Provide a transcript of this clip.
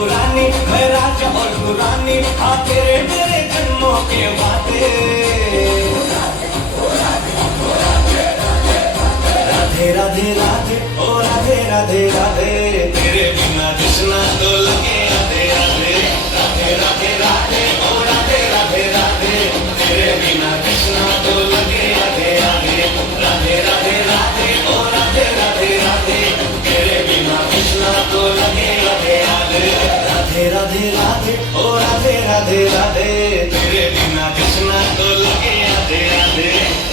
पुरानी, मैं राजा और तू रानी, हाँ तेरे मेरे जन्मों के वादे। राधे राधे राधे ओ राधे राधे राधे, तेरे बिना कृष्णा तो लगे आधे आधे। राधे राधे राधे ओ राधे राधे राधे, तेरे बिना कृष्णा तो लगे आधे आधे। राधे राधे राधे ओ राधे राधे राधे, तेरे बिना कृष्णा तो लगे आधे आधे। राधे राधे राधे ओ राधे राधे राधे, तेरे बिना कृष्णा तो लगे